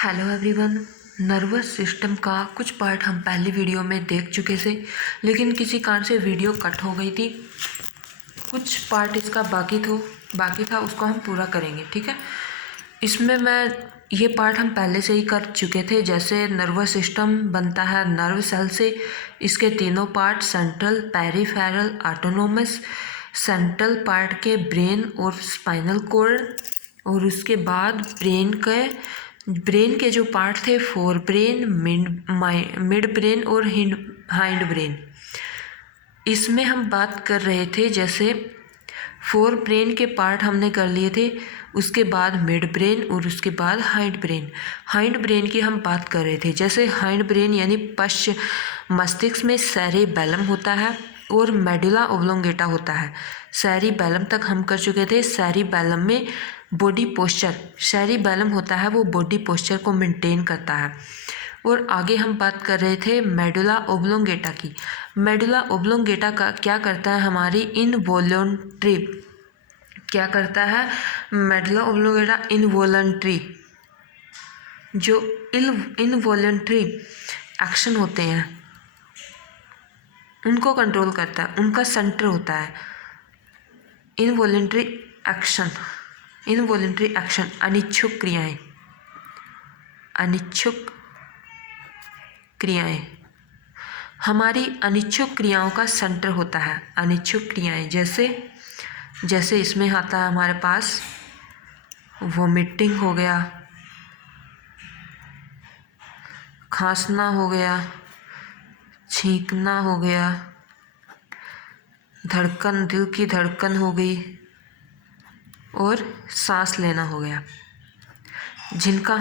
Hello everyone. Nervous system का कुछ part हम पहली वीडियो में देख चुके थे, लेकिन किसी कारण से वीडियो कट हो गई थी। कुछ पार्ट इसका बाकी था, उसको हम पूरा करेंगे। ठीक है, इसमें ये पार्ट हम पहले से ही कर चुके थे। जैसे नर्वस सिस्टम बनता है नर्व सेल से। इसके तीनों part central, peripheral, autonomous. Central part के ब्रेन और स्पाइनल कॉर्ड, और उसके बाद ब्रेन के जो पार्ट थे फोर ब्रेन, मिड ब्रेन और हाइंड ब्रेन। इसमें हम बात कर रहे थे, जैसे फोर ब्रेन के पार्ट हमने कर लिए थे, उसके बाद मिड ब्रेन और उसके बाद हाइंड ब्रेन की हम बात कर रहे थे। जैसे हाइंड ब्रेन यानी पश्च मस्तिष्क में सेरिबैलम होता है और मेडुला ओब्लोंगेटा होता है। सेरिबैलम तक हम कर चुके थे। सेरिबैलम में बॉडी पोस्चर, सेरिबैलम होता है वो बॉडी पोस्चर को मेंटेन करता है। और आगे हम बात कर रहे थे मेडुला ओब्लोंगेटा की। मेडुला ओब्लोंगेटा का क्या करता है, हमारी इनवॉलंटरी क्या करता है, मेडुला ओब्लोंगेटा इनवॉलंटरी जो इनवॉलंटरी एक्शन होते हैं उनको कंट्रोल करता है, उनका सेंटर होता है। इनवॉलंटरी एक्शन अनिच्छुक क्रियाएं हमारी अनिच्छुक क्रियाओं का सेंटर होता है। अनिच्छुक क्रियाएं जैसे इसमें आता है हमारे पास वोमिटिंग हो गया, खांसना हो गया, छींकना हो गया, दिल की धड़कन हो गई और सांस लेना हो गया, जिनका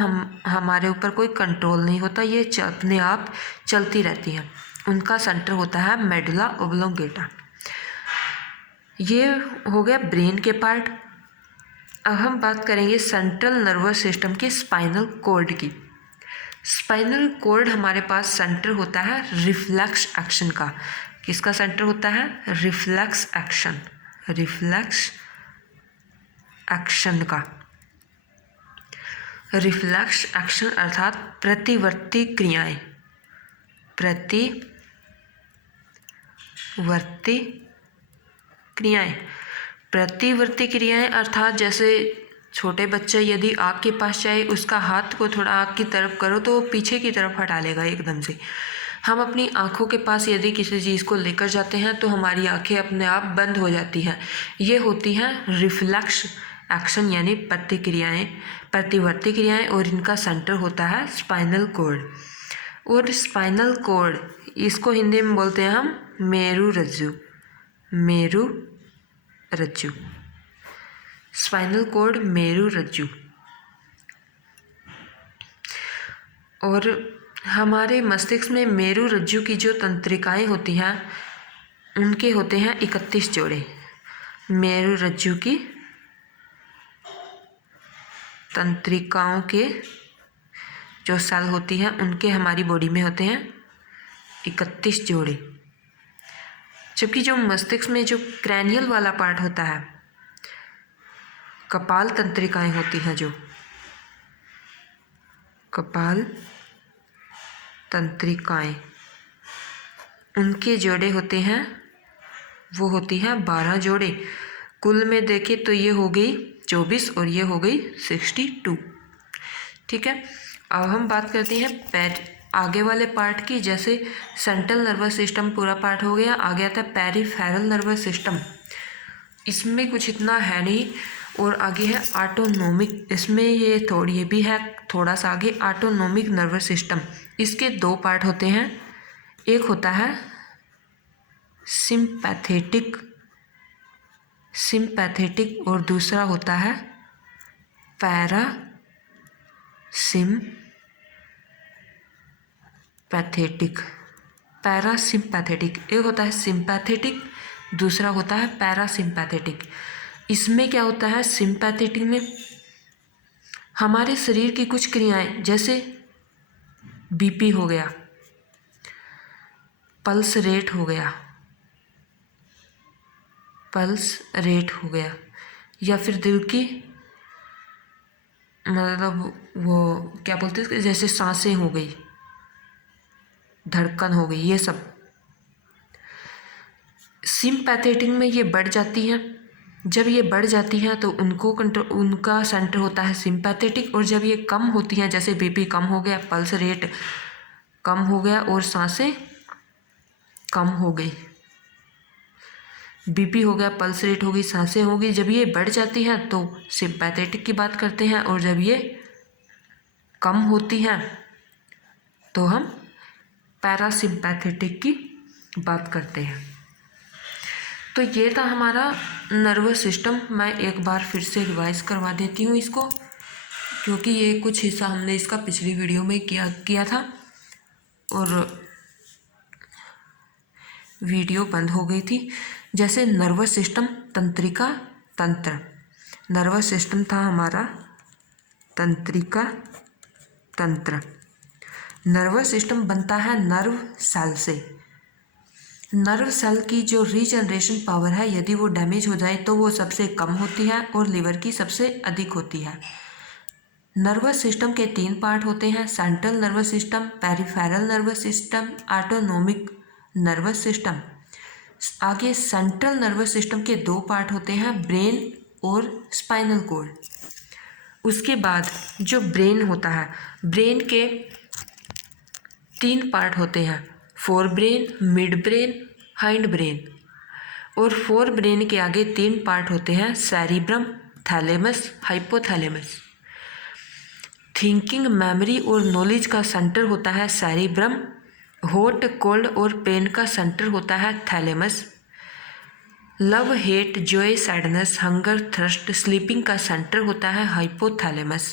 हमारे ऊपर कोई कंट्रोल नहीं होता, ये अपने आप चलती रहती हैं। उनका सेंटर होता है मेडुला ओब्लोंगेटा। ये हो गया ब्रेन के पार्ट। अब हम बात करेंगे सेंट्रल नर्वस सिस्टम के स्पाइनल कॉर्ड की। स्पाइनल कॉर्ड हमारे पास सेंटर होता है रिफ्लेक्स एक्शन का। किसका सेंटर होता है, रिफ्लेक्स एक्शन का। रिफ्लेक्स एक्शन अर्थात प्रतिवर्ती क्रियाएं अर्थात जैसे छोटे बच्चे यदि आग के पास जाए, उसका हाथ को थोड़ा आग की तरफ करो तो वो पीछे की तरफ हटा लेगा एकदम से। हम अपनी आँखों के पास यदि किसी चीज़ को लेकर जाते हैं तो हमारी आँखें अपने आप बंद हो जाती हैं। ये होती हैं रिफ्लेक्स एक्शन यानी प्रतिवर्ती क्रियाएं, और इनका सेंटर होता है स्पाइनल कॉर्ड। और स्पाइनल कॉर्ड इसको हिंदी में बोलते हैं हम मेरु रज्जु। स्पाइनल कॉर्ड मेरु रज्जु। और हमारे मस्तिष्क में मेरु रज्जु की जो तंत्रिकाएं होती हैं उनके होते हैं 31 जोड़े। मेरु रज्जु की तंत्रिकाओं के जो सेल होती हैं उनके हमारी बॉडी में होते हैं 31 जोड़े। जबकि जो मस्तिष्क में जो क्रैनियल वाला पार्ट होता है, कपाल तंत्रिकाएं होती हैं, जो कपाल तंत्रिकाएं, उनके जोड़े होते हैं, वो होती हैं 12 जोड़े। कुल में देखें तो ये हो गई 24 और ये हो गई 62। ठीक है, अब हम बात करते हैं आगे वाले पार्ट की। जैसे सेंट्रल नर्वस सिस्टम पूरा पार्ट हो गया, आ गया था पेरिफेरल नर्वस सिस्टम। इसमें कुछ इतना है नहीं। और आगे है ऑटोनोमिक, इसमें ये भी है थोड़ा सा आगे, ऑटोनोमिक नर्वस सिस्टम। इसके दो पार्ट होते हैं, एक होता है सिंपैथेटिक और दूसरा होता है पैरासिम्पैथेटिक। एक होता है सिंपैथेटिक, दूसरा होता है पैरासिम्पैथेटिक। इसमें क्या होता है, सिंपैथेटिक में हमारे शरीर की कुछ क्रियाएं, जैसे बीपी हो गया, पल्स रेट हो गया, या फिर दिल की मतलब वो क्या बोलते हैं, जैसे सांसें हो गई, धड़कन हो गई, ये सब। सिम्पैथेटिक में ये बढ़ जाती हैं। जब ये बढ़ जाती हैं तो उनका सेंटर होता है सिम्पैथेटिक। और जब ये कम होती हैं, जैसे बीपी कम हो गया, पल्स रेट कम हो गया और सांसें कम हो गई, बीपी हो गया, पल्स रेट हो गई, सांसें हो गई, जब ये बढ़ जाती हैं तो सिम्पैथेटिक की बात करते हैं। और जब ये कम होती हैं तो हम पैरासिम्पैथेटिक की बात करते हैं। तो ये था हमारा नर्वस सिस्टम। मैं एक बार फिर से रिवाइज करवा देती हूँ इसको, क्योंकि ये कुछ हिस्सा हमने इसका पिछली वीडियो में किया था और वीडियो बंद हो गई थी। जैसे नर्वस सिस्टम, तंत्रिका, तंत्र। नर्वस सिस्टम था हमारा तंत्रिका, तंत्र। नर्वस सिस्टम बनता है नर्व सेल से। नर्व सेल की जो रीजनरेशन पावर है, यदि वो डैमेज हो जाए तो वो सबसे कम होती है और लिवर की सबसे अधिक होती है। नर्वस सिस्टम के 3 पार्ट होते हैं, central nervous system, peripheral nervous system, autonomic nervous system. आगे सेंट्रल नर्वस सिस्टम के 2 पार्ट होते हैं, ब्रेन और स्पाइनल कॉर्ड। उसके बाद जो ब्रेन होता है, ब्रेन के 3 पार्ट होते हैं, fore brain, mid brain, hind brain. और फोर ब्रेन के आगे 3 पार्ट होते हैं, cerebrum, thalamus, hypothalamus. Thinking, memory और नॉलेज का सेंटर होता है सेरिब्रम। हॉट, कोल्ड और पेन का सेंटर होता है thalamus. Love, hate, Joy, sadness, hunger, thrust, sleeping का सेंटर होता है हाइपोथैलेमस।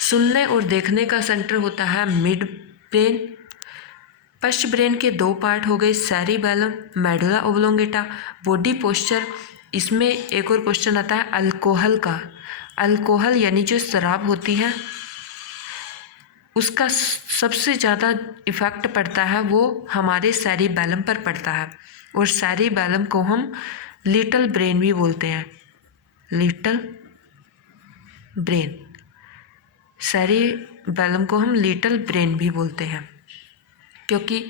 सुनने और देखने का सेंटर होता है मिड ब्रेन। पश्च ब्रेन के 2 पार्ट हो गए, cerebellum, medulla oblongata. Body posture, इसमें एक और क्वेश्चन आता है अल्कोहल का। अल्कोहल यानी जो शराब होती है, उसका सबसे ज़्यादा इफ़ेक्ट पड़ता है वो हमारे सेरिबेलम पर पड़ता है। और सेरिबेलम को हम लिटिल ब्रेन भी बोलते हैं, लिटिल ब्रेन। सेरिबेलम को हम लिटिल ब्रेन भी बोलते हैं, क्योंकि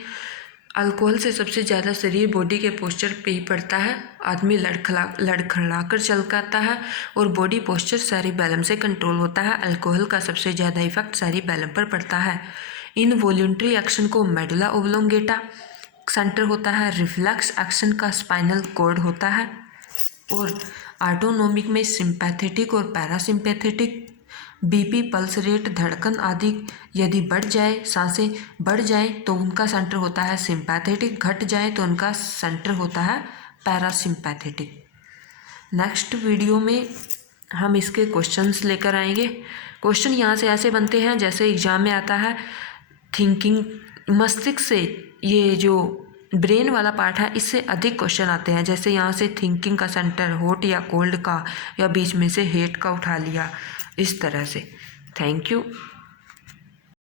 अल्कोहल से सबसे ज़्यादा शरीर बॉडी के पोस्चर पे ही पड़ता है। आदमी लड़खड़ा कर चलता है और बॉडी पोस्चर सेरिबेलम से कंट्रोल होता है। अल्कोहल का सबसे ज़्यादा इफेक्ट सेरिबेलम पर पड़ता है। इनवॉल्यूंटरी एक्शन को मेडुला ओब्लोंगेटा सेंटर होता है। रिफ्लेक्स एक्शन का स्पाइनल कॉर्ड होता है। और ऑटोनोमिक में सिंपैथेटिक और पैरासिम्पैथेटिक, बीपी, पल्स रेट, धड़कन आदि यदि बढ़ जाए, सांसें बढ़ जाए तो उनका सेंटर होता है सिंपैथेटिक, घट जाए तो उनका सेंटर होता है पैरासिम्पैथेटिक। नेक्स्ट वीडियो में हम इसके क्वेश्चंस लेकर आएंगे। क्वेश्चन यहाँ से ऐसे बनते हैं जैसे एग्जाम में आता है, थिंकिंग, मस्तिष्क से ये जो ब्रेन वाला पार्ट है, इससे अधिक क्वेश्चन आते हैं। जैसे यहाँ से थिंकिंग का सेंटर हॉट या कोल्ड का, या बीच में से हेट का उठा लिया, इस तरह से। Thank you.